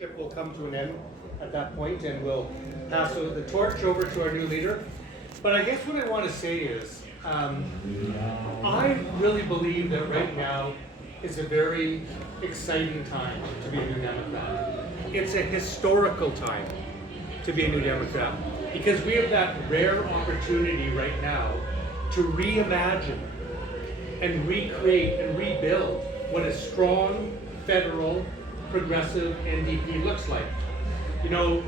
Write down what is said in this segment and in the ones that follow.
It will come to an end at that point, and we'll pass the torch over to our new leader. But I guess what I want to say is, I really believe that right now is a very exciting time to be a New Democrat. It's a historical time to be a New Democrat because we have that rare opportunity right now to reimagine and recreate and rebuild what a strong federal progressive NDP looks like. You know,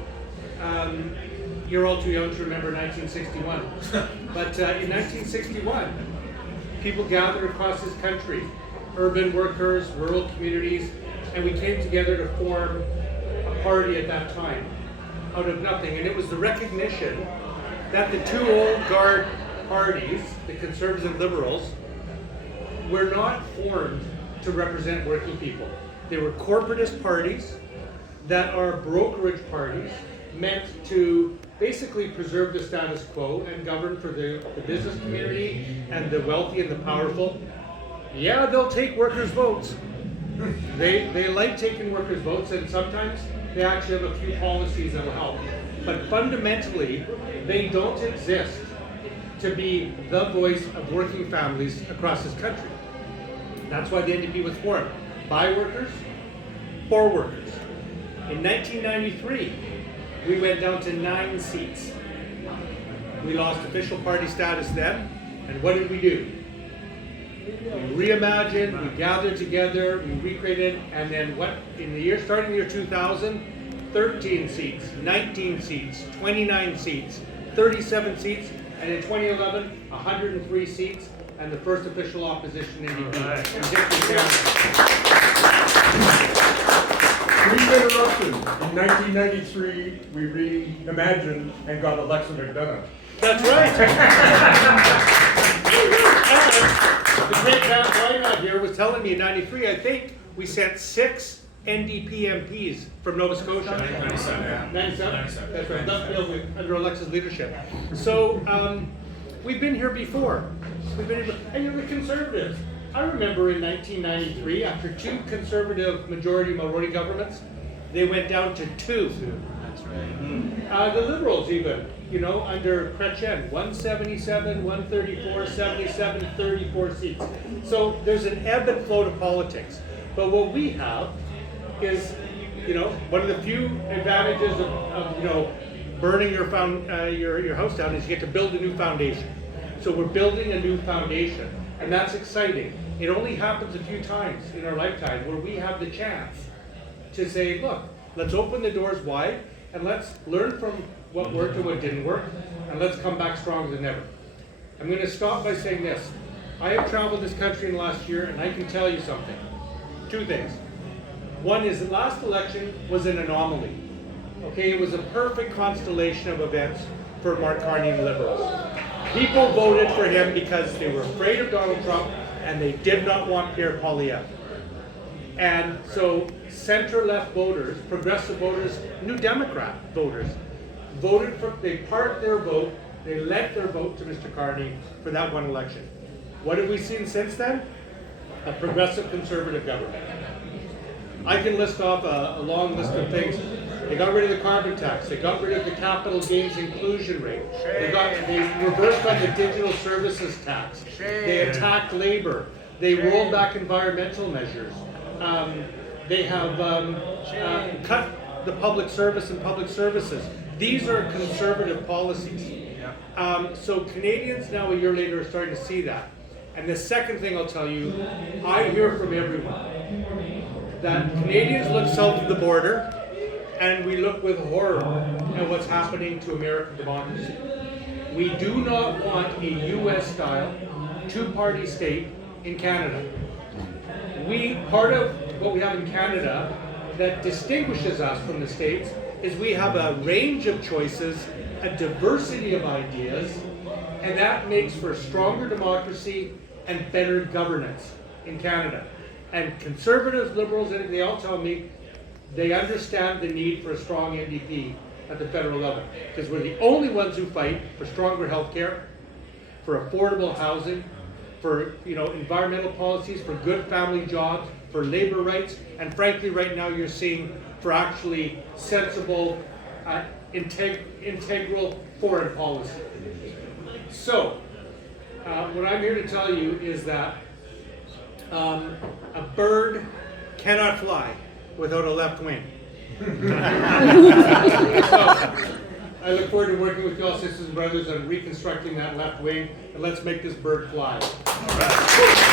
you're all too young to remember 1961, but in 1961, people gathered across this country, urban workers, rural communities, and we came together to form a party at that time out of nothing. And it was the recognition that the two old guard parties, the Conservatives and Liberals, were not formed to represent working people. They were corporatist parties that are brokerage parties meant to basically preserve the status quo and govern for the business community and the wealthy and the powerful. Yeah, they'll take workers' votes. They like taking workers' votes, and sometimes they actually have a few policies that will help. But fundamentally, they don't exist to be the voice of working families across this country. That's why the NDP was formed. By workers, for workers. In 1993, we went down to 9 seats. We lost official party status then, and what did we do? We reimagined, we gathered together, we recreated, and then what, in the year, starting in the year 2000, 13 seats, 19 seats, 29 seats, 37 seats, and in 2011, 103 seats, and the first official opposition NDP. Brief interruption. In 1993, we reimagined and got Alexa McDonough. That's right. The great Matt Wynot here was telling me in '93, I think we sent 6 NDP MPs from Nova Scotia. 97. 97? That's right. That bill under Alexa's leadership. So we've been here before. And you're the Conservatives. I remember in 1993, after 2 Conservative majority governments, they went down to 2. That's right. The Liberals even, you know, under Chrétien, 177, 134, 77, 34 seats. So there's an ebb and flow to politics. But what we have is, you know, one of the few advantages of you know, burning your house down is you get to build a new foundation. So we're building a new foundation, and that's exciting. It only happens a few times in our lifetime where we have the chance to say, look, let's open the doors wide and let's learn from what worked and what didn't work, and let's come back stronger than ever. I'm going to stop by saying this. I have traveled this country in the last year, and I can tell you something. 2 things. One is the last election was an anomaly. Okay, it was a perfect constellation of events for Mark Carney and the Liberals. People voted for him because they were afraid of Donald Trump and they did not want Pierre Poilievre. And so center-left voters, progressive voters, New Democrat voters, they parked their vote, they lent their vote to Mr. Carney for that one election. What have we seen since then? A progressive conservative government. I can list off a long list of things. They got rid of the carbon tax. They got rid of the capital gains inclusion rate. They reversed on the digital services tax. They attacked labor. They rolled back environmental measures. They have cut the public service and public services. These are conservative policies. So Canadians now a year later are starting to see that. And the second thing I'll tell you, I hear from everyone that Canadians look south of the border and we look with horror at what's happening to American democracy. We do not want a US-style 2-party state in Canada. Part of what we have in Canada that distinguishes us from the States is we have a range of choices, a diversity of ideas, and that makes for stronger democracy and better governance in Canada. And conservatives, liberals, they all tell me they understand the need for a strong NDP at the federal level, because we're the only ones who fight for stronger health care, for affordable housing, for environmental policies, for good family jobs, for labor rights, and frankly, right now you're seeing for actually sensible, integral foreign policy. So, what I'm here to tell you is that a bird cannot fly without a left wing. So, I look forward to working with you all, sisters and brothers, on reconstructing that left wing, and let's make this bird fly. All right.